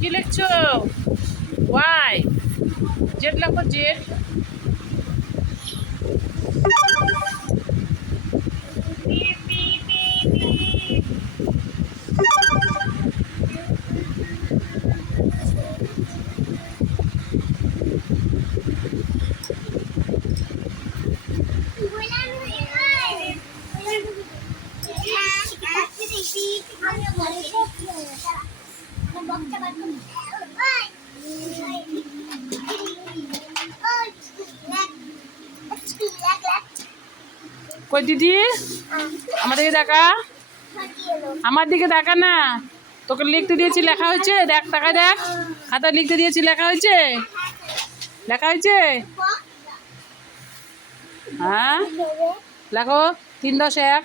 কি লিখছো? Y Z লেখো, জেড। কই দিদি, আমার দিকে দেখা, আমার দিকে দেখা না। তোকে লিখতে দিয়েছি, লেখা হয়েছে? দেখ, টাকায় দেখ, খাতায় লিখতে দিয়েছি, লেখা হয়েছে? লেখা হয়েছে? হ্যাঁ লেখো, 3 10 1।